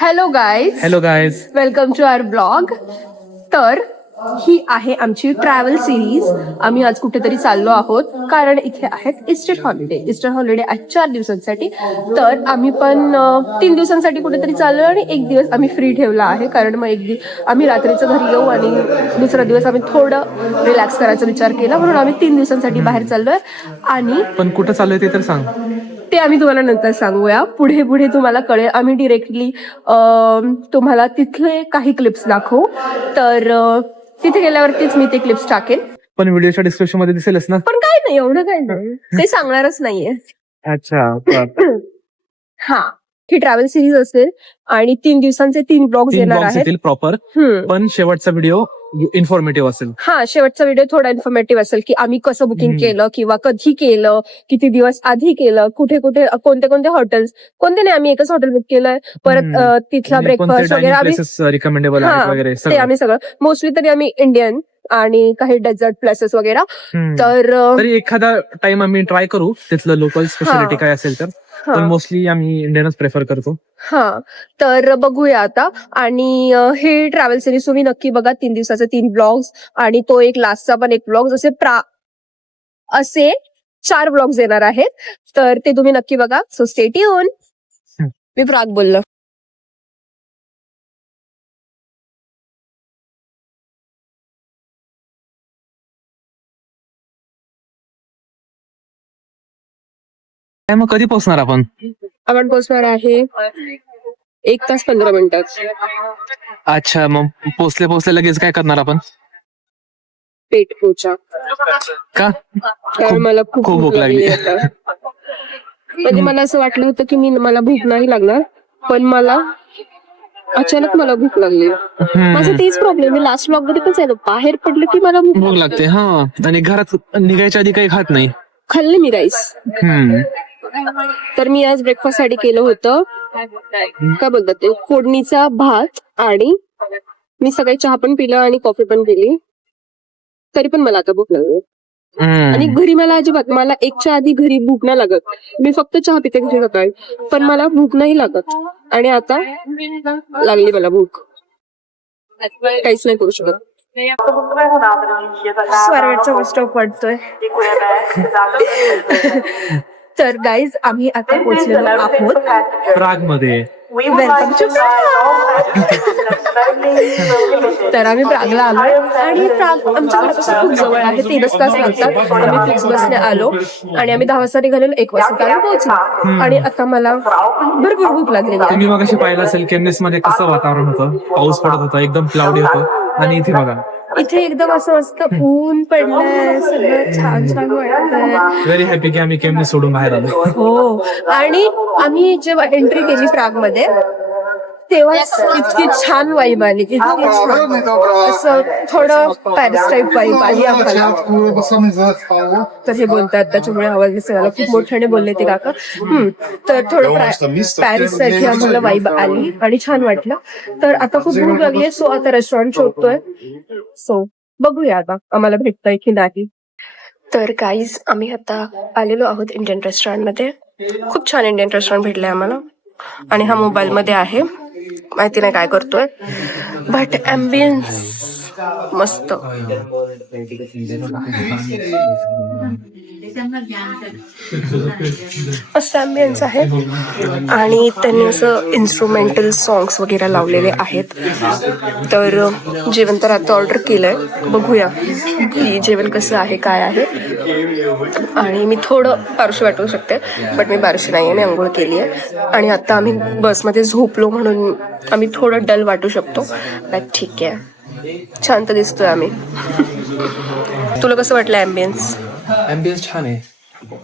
Hello guys, welcome to our blog. तर ही आहे आमची ट्रॅव्हल सिरीज. आम्ही आज कुठेतरी चाललो आहोत कारण इथे आहेत इस्टर हॉलिडे आज 4 दिवसांसाठी. तर आम्ही पण 3 दिवसांसाठी कुठेतरी चाललो आणि एक दिवस आम्ही फ्री ठेवला आहे कारण मग आम्ही रात्रीचं घरी येऊ आणि दुसरा दिवस आम्ही थोडं रिलॅक्स करायचा विचार केला, म्हणून आम्ही 3 दिवसांसाठी बाहेर चाललोय. आणि पण कुठं चाललोय ते तर सांग. ते आम्ही तुम्हाला नंतर सांगूया, पुढे तुम्हाला कळेल. आम्ही डिरेक्टली तुम्हाला तिथले काही क्लिप्स दाखवू. तर तिथे गेल्यावरतीच मी ते क्लिप्स टाकेन. पण व्हिडिओच्या डिस्क्रिप्शन मध्ये दिसेलच ना. पण काय नाही, एवढं काय नाही, ते सांगणारच नाहीये. अच्छा. हा, ही ट्रॅव्हल सिरीज असेल आणि 3 दिवसांचे 3 ब्लॉग्स येणार आहेत प्रॉपर. पण शेवटचा व्हिडिओ इन्फॉर्मेटिव्ह असेल. हा, शेवटचा व्हिडिओ थोडा इन्फॉर्मेटिव्ह असेल की आम्ही कसं बुकिंग केलं किंवा कधी केलं, किती दिवस आधी केलं, कुठे कोणते हॉटेल्स, कोणते नाही, आम्ही एकच हॉटेल बुक केलंय. परत तिथला ब्रेकफास्ट वगैरे आम्ही रिकमेंडेबल वगैरे ते आम्ही सगळं मोस्टली तरी आम्ही इंडियन आणि काही डेझर्ट प्लेसेस वगैरे. तर तरी एखादा टाइम आम्ही ट्राय करू तिथलं लोकल स्पेशालिटी काय असेल तर. पण मोस्टली आम्ही इंडियनच प्रेफर करतो. हा, तर बघूया आता. आणि हे ट्रॅव्हल सिरीज तुम्ही नक्की बघा. 3 दिवसाचे 3 ब्लॉग्स आणि तो एक लास्टचा पण एक ब्लॉग, असे 4 ब्लॉग्स येणार आहेत. तर ते तुम्ही नक्की बघा. So stay tuned. मी प्राग बोललो. मग कधी पोहोचणार आपण पोहोचणार आहे 1 तास 15 मिनिटात. अच्छा, मग पोचले लगेच काय करणार आपण. पेट पोचा का? कारण मला खूप भूक लागली. म्हणजे मला असं वाटलं होतं की मला भूक नाही लागणार, पण अचानक मला भूक लागली. माझा तेच प्रॉब्लेम आहे. लास्ट ब्लॉग मध्ये पण बाहेर पडलं की मला भूक लागते. हा, आणि घरात निघायच्या आधी काही खात नाही. खाल्ले मी राईस. तर मी आज ब्रेकफास्ट साठी केलं होतं काय बोलतात ते, फोडणीचा भात. आणि मी सकाळी चहा पण पिलं आणि कॉफी पण पिली, तरी पण मला आता भूक लागली. आणि घरी मला मला 1च्या आधी घरी भूक नाही लागत. मी फक्त चहा पिते घरी सकाळी, पण मला भूक नाही लागत. आणि आता लागली मला भूक, काहीच नाही करू शकत. स्वारगेटचा बस स्टॉप पडतोय. तर गाईज, आम्ही आता पोहोचलेलो आहोत प्राग मध्ये. तर आम्ही प्रागला आलो आणि प्राग आमच्या घरापासून खूप जवळ आहे. 3 तास लागतात. आम्ही फिक्स बसने आलो आणि आम्ही 10 वाजता निघालेलो, 1 वाजता पोहोचलो. आणि आता मला भरपूर भूक लागली. तुम्ही मग अशी पाहिलं असेल केमनेस मध्ये कसं वातावरण होतं. पाऊस पडत होता, एकदम क्लाउडी होतं. आणि इथे बघा, इथे एकदम असं मस्त ऊन पडलंय, सगळं छान वाटतंय. व्हेरी हॅपी की आम्ही केमनेस सोडून बाहेर आलो. हो, आणि आम्ही जेव्हा एंट्री केली प्राग मध्ये तेव्हा इतकी छान वाईब आली, इतकी छान. असं थोडं पॅरिस टाईप वाईब आली आम्हाला. तर हे बोलतात त्याच्यामुळे आवाज दिसायला खूप मोठ्याने बोलले ते काका. तर थोडं पॅरिस साठी आम्हाला वाईब आली आणि छान वाटलं. तर आता खूप भूक लागली, सो आता रेस्टॉरंट शोधतोय. सो बघूया आता आम्हाला भेटतंय की नाही. तर गाईज, आम्ही आता आलेलो आहोत इंडियन रेस्टॉरंट मध्ये. खूप छान इंडियन रेस्टॉरंट भेटलंय आम्हाला. आणि हा मोबाईल मध्ये आहे, माहिती नाही काय करतोय, बट ॲम्बियन्स मस्त. मस्त ॲम्बियन्स आहे. आणि त्यांनी असं इन्स्ट्रुमेंटल सॉंग्स वगैरे लावलेले आहेत. तर जेवण तर आता ऑर्डर केलंय, बघूया की जेवण कसं आहे, काय आहे. आणि मी थोडं पारशी वाटू शकते, बट मी पारशी नाहीये, मी आंघोळ केली आहे. आणि आता आम्ही बसमध्ये झोपलो म्हणून आम्ही थोडं डल वाटू शकतो, बट ठीक आहे, शांत दिसतोय आम्ही. तुला कसं वाटलं ॲम्बियन्स? ॲम्बियन्स छान आहे,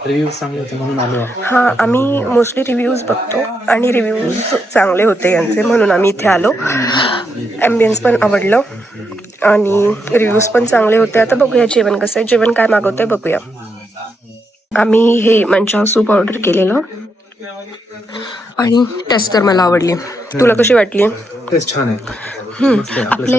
रिव्ह्यूज चांगले होते म्हणून आलो. हा, आम्ही मोस्टली रिव्ह्यूज बघतो आणि रिव्ह्यूज चांगले होते यांचे, म्हणून आम्ही इथे आलो. ॲम्बियन्स पण आवडलं आणि रिव्ह्यूज पण चांगले होते. आता बघूया जेवण कसं आहे, जेवण काय मागवतंय बघूया. आम्ही हे मंचाव सूप ऑर्डर केलेलं आणि टेस्ट तर मला आवडली. तुला कशी वाटली? टेस्ट छान आहे. आपल्या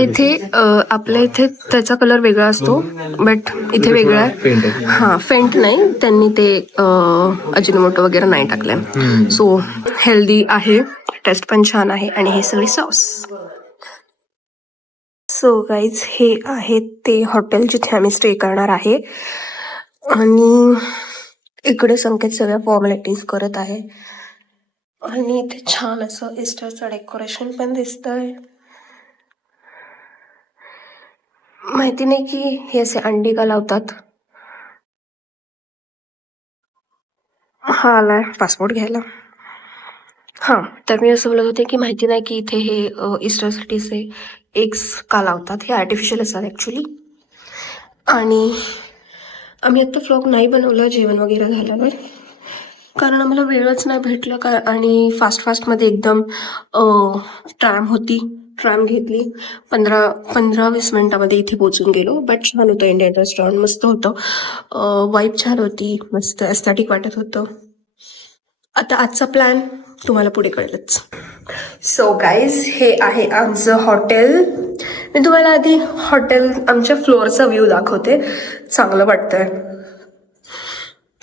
इथे त्याचा कलर वेगळा असतो, बट इथे वेगळा आहे. हा, फेंट नाही, त्यांनी ते अजिनोमोटो वगैरे नाही टाकलंय. सो हेल्दी आहे, टेस्ट पण छान आहे. आणि हे सगळे सॉस. सो गाईज, हे आहे ते हॉटेल जिथे आम्ही स्टे करणार आहे. आणि इकडे संकेत सगळ्या फॉर्मॅलिटीज करत आहे. आणि इथे छान असं इस्टरचं डेकोरेशन पण दिसतंय. माहिती नाही की हे असे अंडी का लावतात. हा आलाय पासपोर्ट घ्यायला. हां, तर मी असं बोलत होते की माहिती नाही की इथे हे इस्टरसाठीचे एग्स का लावतात. हे आर्टिफिशियल असतात ॲक्च्युली. आणि आम्ही आत्ता फ्लॉग नाही बनवलं, जेवण वगैरे झाल्यावर, कारण आम्हाला वेळच नाही भेटलं. आणि फास्टमध्ये एकदम ट्रॅम घेतली. 15-20 मिनिटामध्ये इथे पोचून गेलो. बट छान होतं इंडियन रेस्टॉरंट, मस्त होतं. वाईब छान होती, मस्त एस्थेटिक वाटत होतं. आता आजचा प्लॅन तुम्हाला पुढे कळेलच. सो गाईज, हे आहे आमचं हॉटेल. मी तुम्हाला आधी हॉटेल आमच्या फ्लोअरचा व्ह्यू दाखवते, चांगलं वाटतंय.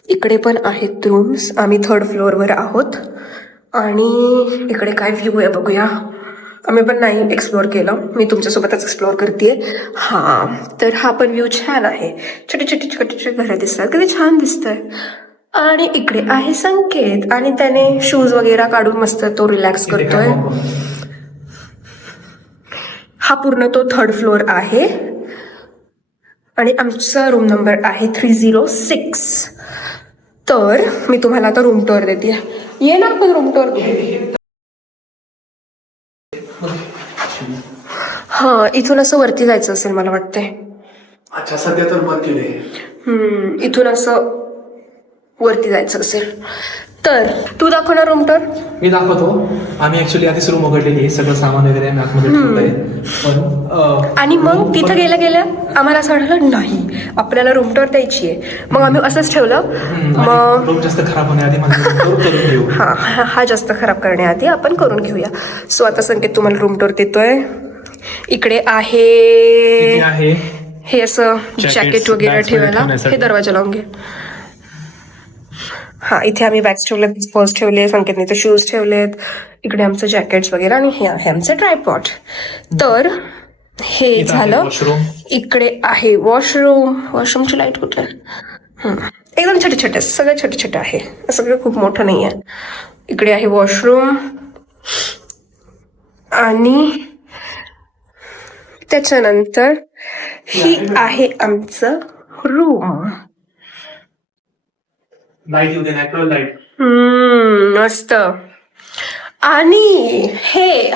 इकडे पण आहेत रूम्स. आम्ही 3rd फ्लोअरवर आहोत. आणि इकडे काय व्ह्यू आहे बघूया. आम्ही पण नाही एक्सप्लोअर केलं, मी तुमच्यासोबतच एक्सप्लोअर करते. हां, तर हा पण व्ह्यू छान आहे. छोटे छोटे घरं दिसतात, किती छान दिसतंय. आणि इकडे आहे संकेत, आणि त्याने शूज वगैरे काढून मस्त तो रिलॅक्स करतोय. हा पूर्ण तो 3rd फ्लोअर आहे. आणि आमचा रूम नंबर आहे 306. तर मी तुम्हाला आता रूम टूर देते. ये ना आपण रूम टूर घेऊ. हां, इथून असं वरती जायचं असेल मला वाटतंय. अच्छा, सध्या तर बंद केले. इथून असं वरती जायचं असेल. तर तू दाखव ना रूम टूर. मी दाखवतो. आम्ही ऍक्च्युली आधीच रूम उघडलेली आहे, सगळं सामान वगैरे आम्ही आतमध्ये ठेवलंय. पण आणि मग तिथं गेल्या आम्हाला असं वाटलं नाही आपल्याला रूम टूर द्यायची आहे. मग आम्ही असंच ठेवलं. मग रूम जास्त खराब होण्याआधी मला करून घेऊ. हा जास्त खराब करण्याआधी आपण करून घेऊया. सो आता संकेत तुम्हाला रूम टूर देतोय. इकडे आहे हे असं जॅकेट वगैरे ठेवायला. हे दरवाजा लावून घे. हा, इथे आम्ही बॅग्स ठेवले, पर्स ठेवले, संकेतने ते शूज ठेवलेत. इकडे आमचं जॅकेट्स वगैरे. आणि हे आहे आमचं ट्रायपॉड. तर हे झालं. इकडे आहे वॉशरूमची लाईट कुठे आहे. एकदम छोटे सगळे छोटे आहे, सगळं खूप मोठं नाही आहे. इकडे आहे वॉशरूम. आणि त्याच्यानंतर ही आहे आमचं रूम. लाईट येऊ दे, नॅचरल लाईट. मस्त. आणि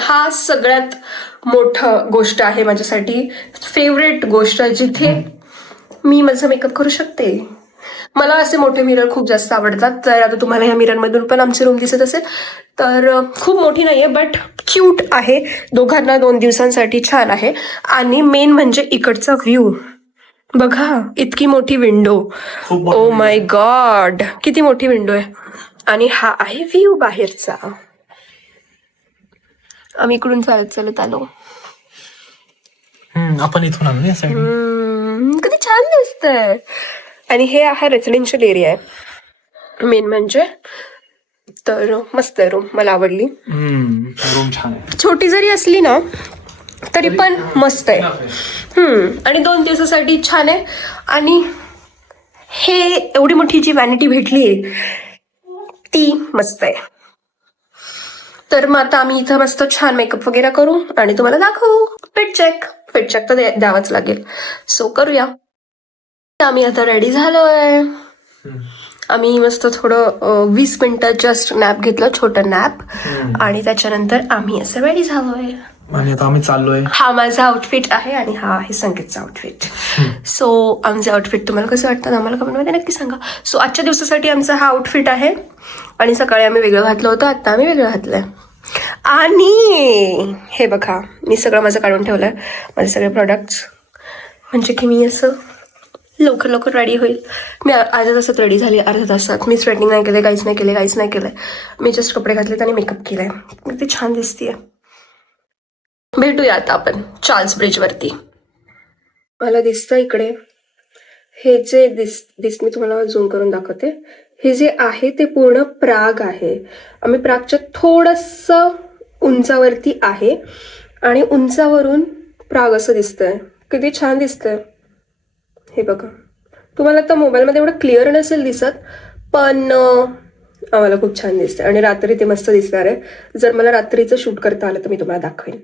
हा सगळ्यात मोठं गोष्ट आहे माझ्यासाठी, फेवरेट गोष्ट, जिथे मी माझा मेकअप करू शकते. मला असे मोठे मिरर खूप जास्त आवडतात. तर आता तुम्हाला या मिररमधून पण आमची रूम दिसत असेल. तर खूप मोठी नाहीये, बट क्यूट आहे. दोघांना 2 दिवसांसाठी छान आहे. आणि मेन म्हणजे इकडचा व्ह्यू बघा, इतकी मोठी विंडो. ओ माय गॉड, किती मोठी विंडो आहे. आणि हा आहे व्ह्यू बाहेरचा. आम्ही इकडून चालत आलो. आपण इथून आलो या साईड. किती छान दिसतंय. आणि हे आहे रेसिडेन्शियल एरिया आहे मेन म्हणजे. तर मस्त आहे रूम, मला आवडली. रूम छान आहे. छोटी जरी असली ना तरी पण मस्त आहे. आणि 2 दिवसासाठी छान आहे. आणि हे एवढी मोठी जी व्हॅनिटी भेटली आहे ती मस्त आहे. तर मग आता आम्ही इथं मस्त छान मेकअप वगैरे करू आणि तुम्हाला दाखवू. फिट चेक तर द्यावंच लागेल. सो करूया. आम्ही आता रेडी झालोय. आम्ही मस्त थोडं 20 मिनिटं जस्ट नॅप घेतलं, छोटं नॅप. आणि त्याच्यानंतर आम्ही असं रेडी झालोय. आणि आता आम्ही चाललोय. हा माझा आउटफिट आहे आणि हा आहे संकेतचा आउटफिट. सो आमचे आउटफिट तुम्हाला कसं वाटतं आम्हाला कमेंटमध्ये नक्की सांगा. सो आजच्या दिवसासाठी आमचा हा आउटफिट आहे. आणि सकाळी आम्ही वेगळं घातलं होतं, आता आम्ही वेगळं घातलंय. आणि हे बघा, मी सगळं माझं काढून ठेवलंय, माझे सगळे प्रोडक्ट्स, म्हणजे की मी असं लवकर रेडी होईल. मी अर्ध्या तासात रेडी झाली, अर्ध्या तासात. मी स्वेटिंग नाही केलं, काहीच नाही केलंय. मी जस्ट कपडे घातलेत आणि मेकअप केलाय. ते छान दिसतीये. भेटूया आता आपण चार्ल्स ब्रिज वरती. मला दिसतं इकडे हे जे मी तुम्हाला झूम करून दाखवते. हे जे आहे ते पूर्ण प्राग आहे. आम्ही प्रागच्या थोडंसं उंचावरती आहे आणि उंचावरून प्राग असं दिसतंय. किती छान दिसतंय हे बघा. तुम्हाला आता मोबाईलमध्ये एवढं क्लिअर नसेल दिसत, पण आम्हाला खूप छान दिसतंय आणि रात्री ते मस्त दिसणार आहे. जर मला रात्रीचं शूट करता आलं तर मी तुम्हाला दाखवेन.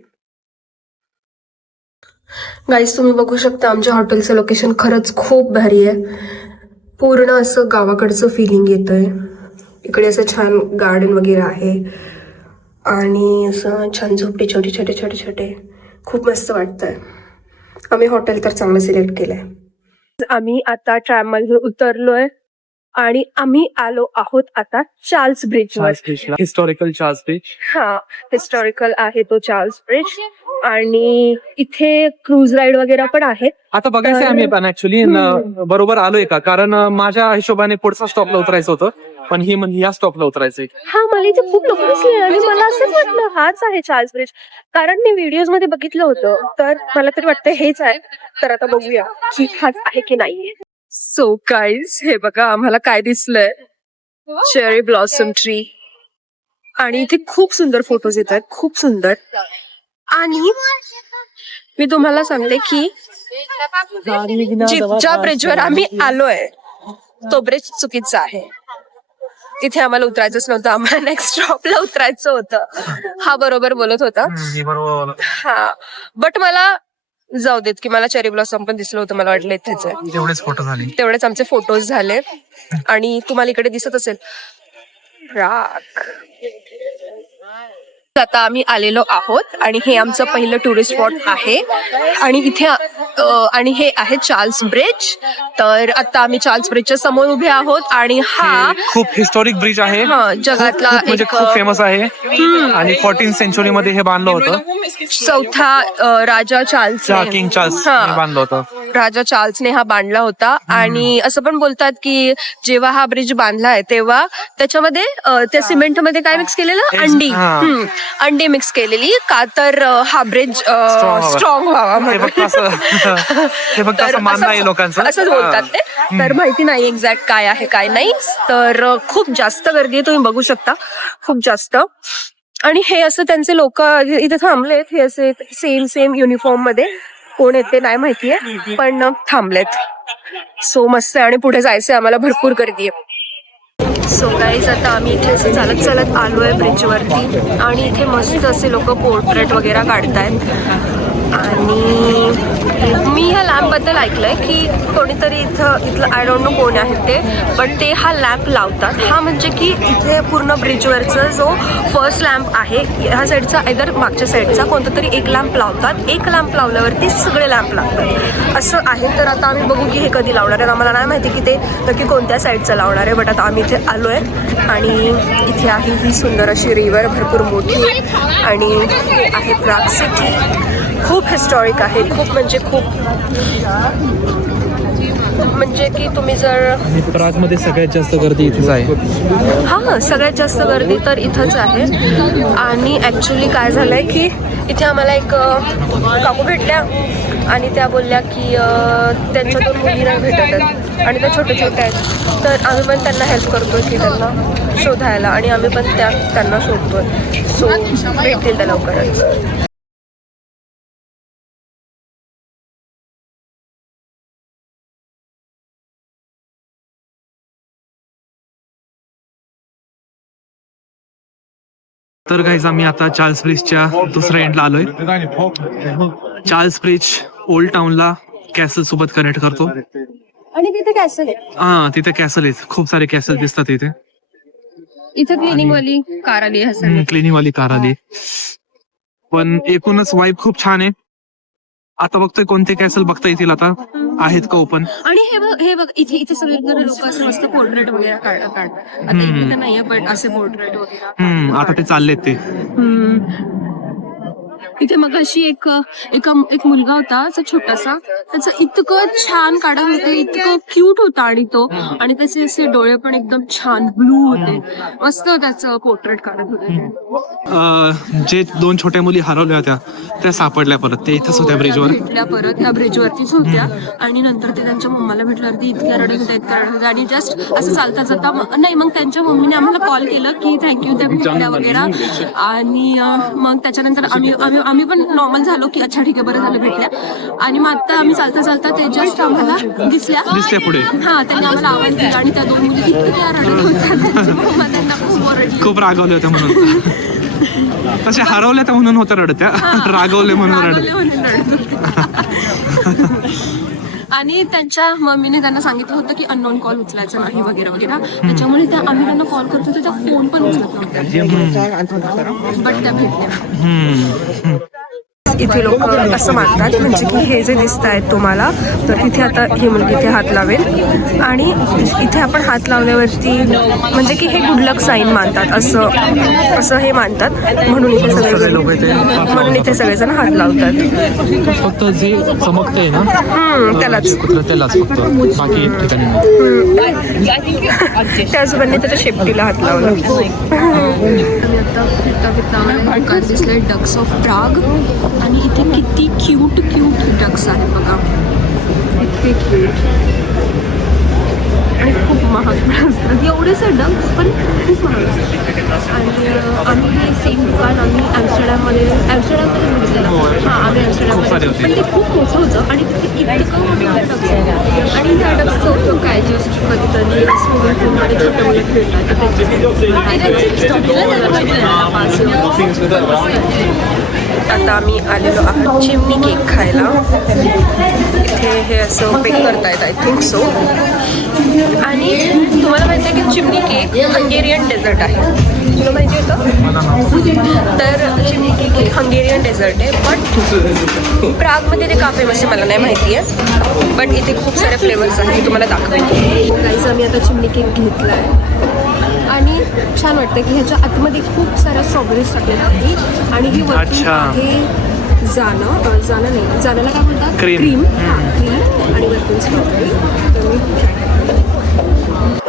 गाईस, तुम्ही बघू शकता आमच्या हॉटेलचं लोकेशन खरंच खूप भारी आहे. पूर्ण असं गावाकडचं फिलिंग येतंय. इकडे असं छान गार्डन वगैरे आहे आणि असं छान झोपडी छोटे छोटे छोटे छोटे. खूप मस्त वाटतंय. आम्ही हॉटेल तर चांगलं सिलेक्ट केलंय. आम्ही आता ट्रॅममध्ये उतरलोय आणि आम्ही आलो आहोत आता चार्ल्स ब्रिजवर. Historical Charles bridge. हा, हिस्टॉरिकल आहे तो चार्ल्स ब्रिज आणि इथे क्रूज राईड वगैरे पण आहेत. आता बघायचं आम्ही पण ऍक्च्युली बरोबर आलोय का, कारण माझ्या हिशोबाने पुढच्या स्टॉपला उतरायचं होतं, पण ही म्हणजे या स्टॉपला उतरायचंय. हा, मला इथे खूप लोक दिसले आणि मला असंच वाटलं हाच आहे चार्ल्स ब्रिज, कारण मी व्हिडिओज मध्ये बघितलं होतं, तर मला तरी वाटतं हेच आहे. तर आता बघूया की हाच आहे की नाही. सो गाईज, हे बघा आम्हाला काय दिसलंय. चेरी ब्लॉसम ट्री आणि इथे खूप सुंदर फोटोज येत आहेत, खूप सुंदर. आणि मी तुम्हाला सांगते की ज्या ब्रिजवर आम्ही आलोय तो ब्रिज चुकीचा आहे. इथे आम्हाला उतरायचंच नव्हतं, आम्हाला नेक्स्ट स्टॉपला उतरायचं होतं. हा बरोबर बोलत होता. हा, बट मला जाऊ देत की मला चेरी ब्लॉसम पण दिसलं होतं. मला वाटलं इथेच आहे. तेवढेच फोटो झाले, तेवढेच आमचे फोटोज झाले. आणि तुम्हाला इकडे दिसत असेल राख. आता आम्ही आलेलो आहोत आणि हे आमचं पहिलं टुरिस्ट स्पॉट आहे आणि इथे आणि हे आहे चार्ल्स ब्रिज. तर आता आम्ही चार्ल्स ब्रिजच्या समोर उभे आहोत आणि हा खूप हिस्टॉरिक ब्रिज आहे. जगातला म्हणजे खूप फेमस आहे आणि 14th सेंचुरी मध्ये हे बांधलं होतं. चौथा राजा चार्ल्स, किंग चार्ल्स बांधलं होतं. राजा चार्ल्सने हा बांधला होता. आणि असं पण बोलतात की जेव्हा हा ब्रिज बांधलाय तेव्हा त्याच्यामध्ये त्या सिमेंटमध्ये काय मिक्स केलेलं, अंडी मिक्स केलेली, का तर हा ब्रिज स्ट्रॉंग व्हावा म्हणून. असंच बोलतात ते. तर माहिती नाही एक्झॅक्ट काय आहे काय नाही. तर खूप जास्त गर्दी आहे, तुम्ही बघू शकता, खूप जास्त. आणि हे असं त्यांचे लोक इथे थांबलेत, हे असे सेम युनिफॉर्म मध्ये. कोण येते नाही माहितीये, पण थांबलेत. सो मस्त आहे आणि पुढे जायचंय आम्हाला, भरपूर गर्दी आहे. सो गाईज, आता आम्ही इथे असं चालत चालत आलोय ब्रिजवरती आणि इथे मस्त असे लोक पोर्ट्रेट वगैरे काढतायत. आणि मी ह्या लॅम्पबद्दल ऐकलंय की कोणीतरी इथलं आय डोंट नो कोण आहे ते, पण ते हा लॅम्प लावतात. हा म्हणजे की इथे पूर्ण ब्रिजवरचा जो फर्स्ट लॅम्प आहे, ह्या साईडचा आयदर मागच्या साईडचा कोणता तरी एक लॅम्प लावतात. एक लॅम्प लावल्यावरती सगळे लॅम्प लागतात असं आहे. तर आता आम्ही बघू की हे कधी लावणार आहे. आम्हाला नाही माहिती की ते नक्की कोणत्या साईडचं लावणार आहे, बट आता आम्ही इथे आलोय आणि इथे आहे ही सुंदर अशी रिव्हर, भरपूर मोठी. आणि आहे प्राग सिटी, खूप हिस्टॉरिक आहे, खूप म्हणजे खूप. म्हणजे की तुम्ही जर प्राग मध्ये सगळ्यात जास्त गर्दी इथेच आहे. हा, सगळ्यात जास्त गर्दी तर इथंच आहे. आणि ऍक्च्युली काय झालंय की इथे आम्हाला एक काकू भेटल्या आणि त्या बोलल्या की त्यांच्या 2 मुली नाही भेटत आहेत आणि त्या छोट्या छोट्या आहेत. तर आम्ही पण त्यांना हेल्प करतोय की त्यांना शोधायला, आणि आम्ही पण त्यांना शोधतोय. सो भेटतील त्या लवकरच. तर गाईज, आम्ही आता चार्ल्स ब्रिजच्या दुसऱ्या एंडला आलोय. चार्ल्स ब्रिज ओल्ड टाउनला कॅसल सोबत कनेक्ट करतो. आणि तिथे कॅसल आहे. हा, तिथे कॅसल आहेत, खूप सारे कॅसल दिसतात इथे. इथे क्लिनिंग वाली कार आली, क्लिनिंग वाली कार आली. पण एकूणच वाईब खूप छान आहे. आता बघतोय कोणते कॅसल बघता येतील आता, आहेत का ओपन. आणि हे बघ इथे सगळे लोक असं मस्त पोर्ट्रेट वगैरे काढतात. आता इथे तर नाहीये, पण असे पोर्ट्रेट वगैरे आता ते चाललेत ते. इथे मग अशी एक मुलगा होता असा छोटासा, त्याचं इतकं छान काढत होते, इतकं क्यूट होता आणि तो, आणि त्याचे असे डोळे पण एकदम छान ब्लू होते, मस्त त्याचं पोर्ट्रेट काढत होते. जे 2 छोट्या मुली हरवल्या होत्या त्या सापडल्या परत, ते इथंच होत्या ब्रिजवर. भेटल्या परत, ह्या ब्रिजवरतीच होत्या. आणि नंतर ते त्यांच्या मम्माला भेटल्यावरती इतक्या रडत होत्या, आणि जस्ट असं चालता जाता नाही, मग त्यांच्या मम्मीने आम्हाला कॉल केलं की थँक्यू त्या भेटल्या वगैरे. आणि मग त्याच्यानंतर आम्ही पण नॉर्मल झालो की अच्छा ठीक आहे, बरं झालं भेटल्या. आणि मग आता आम्ही चालता चालता ते जस्ट आम्हाला दिसल्या पुढे. हा, त्यांनी आम्हाला आवाज दिला आणि त्या 2 मुली इतक्या रडत होत्या, त्यांची मम्मा त्यांना खूप ओरडली, खूप रागवल्या होत्या म्हणून. तसे हरवल्या त्या म्हणून होत्या रडत्या, रागवले म्हणून रडत होत्या. आणि त्यांच्या मम्मीने त्यांना सांगितलं होतं की अननोन कॉल उचलायचा नाही वगैरे वगैरे, त्याच्यामुळे आम्ही त्यांना कॉल करत होतो, त्या फोन पण उचलत नव्हत्या, बट त्या भेटल्या. इथे लोक असं मानतात, म्हणजे की हे जे दिसत आहेत तुम्हाला, तर तिथे आता ही मुलगी इथे हात लावेल आणि इथे आपण हात लावल्यावरती म्हणजे की हे गुड लक साईन मानतात, असं हे मानतात, म्हणून इथे सगळेजण हात लावतात. फक्त जे चमकतंय ना त्यालाच फक्त, बाकी ठिकाणी त्याचबरोबर त्याच्या शेपटीला हात लावला. आम्ही आता फिरता दुकान दिसलंय डक्स ऑफ प्राग, आणि इथे किती क्यूट डक्स आहेत बघा, इतके क्यूट आणि खूप महाग पण असतात, एवढेसे डक्स पण खूप महाग असतात. आणि आम्ही हे सेम दुकान आम्ही ॲम्स्टरडॅममध्ये बघितलेलं. हां, आम्ही ॲम्स्टरडॅममध्ये, पण ते खूप मोठं होतं आणि तिथे इतकं मोठं डक्स आहे. आणि त्या डक्सचं उपयोग काय, जस्ट कधीतरी स्विमिंग पूलमध्ये छोट्या मुलं खेळतात. आता आम्ही आलेलो आहोत चिमणी केक खायला. इथे हे असं बेक करतायत, आय थिंक सो. आणि तुम्हाला माहिती आहे की चिमणी केक हंगेरियन डेझर्ट आहे, तुला माहिती होतं? तर चिमणी केक एक हंगेरियन डेझर्ट आहे, बट प्रागमध्ये ते का फेमस आहे मला नाही माहिती आहे, बट इथे खूप सारे फ्लेवर्स आहेत, मी तुम्हाला दाखवेन. गाईज, आम्ही आता चिमणी केक घेतला आहे आणि छान वाटतं की ह्याच्या आतमध्ये खूप साऱ्या स्ट्रॉबेरीज टाकलेल्या आहेत, आणि ही वरती आहे जाण्याला काय बोलतात, क्रीम आणि वरतून स्ट्रॉबेरी.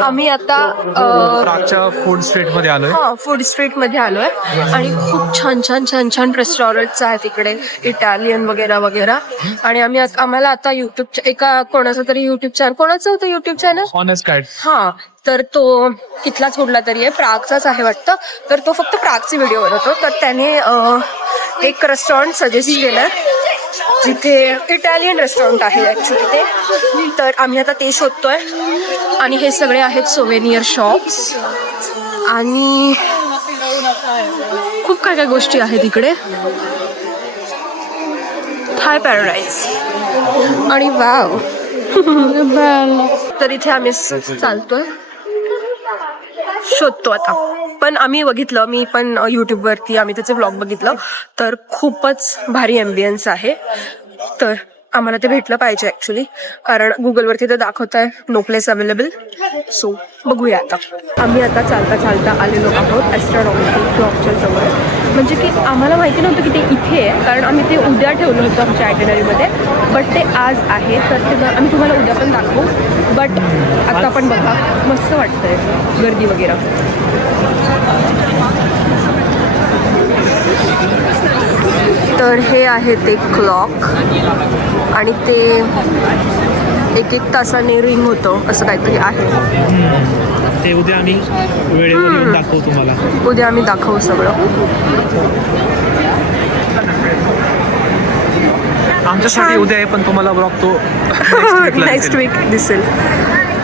आम्ही आता प्रागच्या फूड स्ट्रीट मध्ये आलोय. फूड स्ट्रीट मध्ये आलोय आणि खूप छान रेस्टॉरंट्स आहेत इकडे, इटालियन वगैरे. आणि आम्हाला आता कोणाचं होतं युट्यूब चॅनल, ऑनेस्ट गाईड. तर तो तिथलाच कुठला तरी आहे, प्रागचाच आहे वाटतं. तर तो फक्त प्रागचे व्हिडिओ बनवतो, तर त्याने एक रेस्टॉरंट सजेस्ट केलं जिथे इटालियन रेस्टॉरंट आहे ॲक्च्युली ते. तर आम्ही आता ते शोधतोय. आणि हे सगळे आहेत सोवेनियर शॉप्स आणि खूप काय गोष्टी आहेत इकडे. थाय पॅराडाईज आणि वाव. तर इथे आम्ही चालतोय, शोधतो आता. पण आम्ही बघितलं, मी पण यूट्यूबवरती आम्ही त्याचे व्लॉग बघितलं, तर खूपच भारी ॲम्बियन्स आहे. तर आम्हाला ते भेटलं पाहिजे ॲक्च्युली, कारण गुगलवरती ते दाखवत आहे नो प्लेस अवेलेबल. सो बघूया आता. आम्ही आता चालता आलेलो आहोत ॲस्ट्रॉनॉमिकल क्लॉकच्या जवळ. म्हणजे की आम्हाला माहिती नव्हतं की ते इथे आहे, कारण आम्ही ते उद्या ठेवलं होतं आमच्या आयटिनरीमध्ये, बट ते आज आहे. तर ते आम्ही तुम्हाला उद्या पण दाखवू. बट आता पण बघा, मस्त वाटतंय, गर्दी वगैरे. तर हे आहे ते क्लॉक आणि ते 1-1 तासाने रिंग होतं, असं काहीतरी आहे. ते उद्या आम्ही वेळेवर येऊन दाखवू तुम्हाला. उद्या आम्ही दाखवू सगळं. आमच्यासाठी उद्या आहे, पण तुम्हाला ब्लॉग तो नेक्स्ट वीक दिसेल.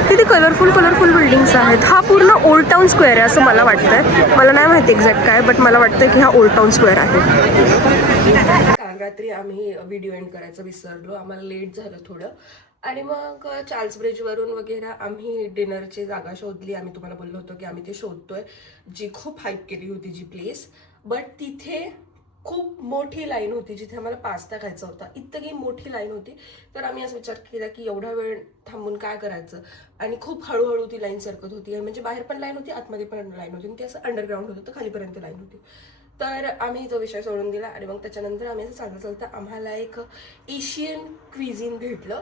किती कलरफुल बिल्डिंग्स आहेत. हा पूर्ण ओल्ड टाउन स्क्वेअर आहे असं मला वाटतंय. मला नाही माहिती एक्झॅक्ट काय, बट मला वाटतंय की हा ओल्ड टाउन स्क्वेअर आहे. काल रात्री आम्ही व्हिडिओ एंड करायचं विसरलो, आम्हाला लेट झालं थोडं. आणि मग चार्ल्स ब्रिजवरून वगैरे आम्ही डिनरची जागा शोधली. आम्ही तुम्हाला बोललो होतो की आम्ही ते शोधतोय, जी खूप हाईप केली होती जी प्लेस. बट तिथे खूप मोठी लाईन होती जिथे आम्हाला पास्ता खायचा होता. इतकी मोठी लाईन होती. तर आम्ही असं विचार केला की एवढा वेळ थांबून काय करायचं. आणि खूप हळूहळू ती लाईन सरकत होती. म्हणजे बाहेर पण लाईन होती, आतमध्ये पण लाईन होती. आणि ती असं अंडरग्राऊंड होतं, तर खालीपर्यंत लाईन होती. तर आम्ही तो विषय सोडून दिला आणि मग त्याच्यानंतर आम्ही असं चालता चालता आम्हाला एक एशियन क्विझिन भेटलं.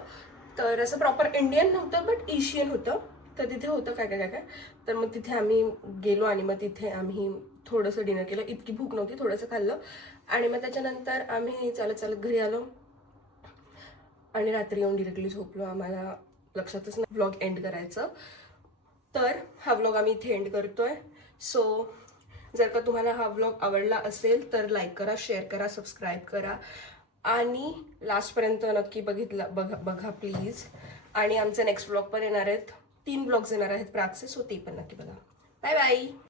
तर असं प्रॉपर इंडियन नव्हतं बट एशियन होतं. तर तिथे होतं काय काय काय काय. तर मग तिथे आम्ही गेलो आणि मग तिथे आम्ही थोडंसं डिनर केलं. इतकी भूक नव्हती, थोडंसं खाल्लं आणि मग त्याच्यानंतर आम्ही चालत चालत घरी आलो आणि रात्री येऊन डिरेक्टली झोपलो. आम्हाला लक्षातच नाही व्लॉग एंड करायचं. तर हा व्लॉग आम्ही इथे एंड करतोय. सो जर का तुम्हाला हा व्लॉग आवडला असेल तर लाईक करा, शेअर करा, सबस्क्राईब करा आणि लास्टपर्यंत नक्की बघा प्लीज. आणि आमचे नेक्स्ट व्लॉग पण येणार आहेत, 3 व्लॉग्स येणार आहेत प्रागचे, सो ते पण नक्की बघा. Bye bye.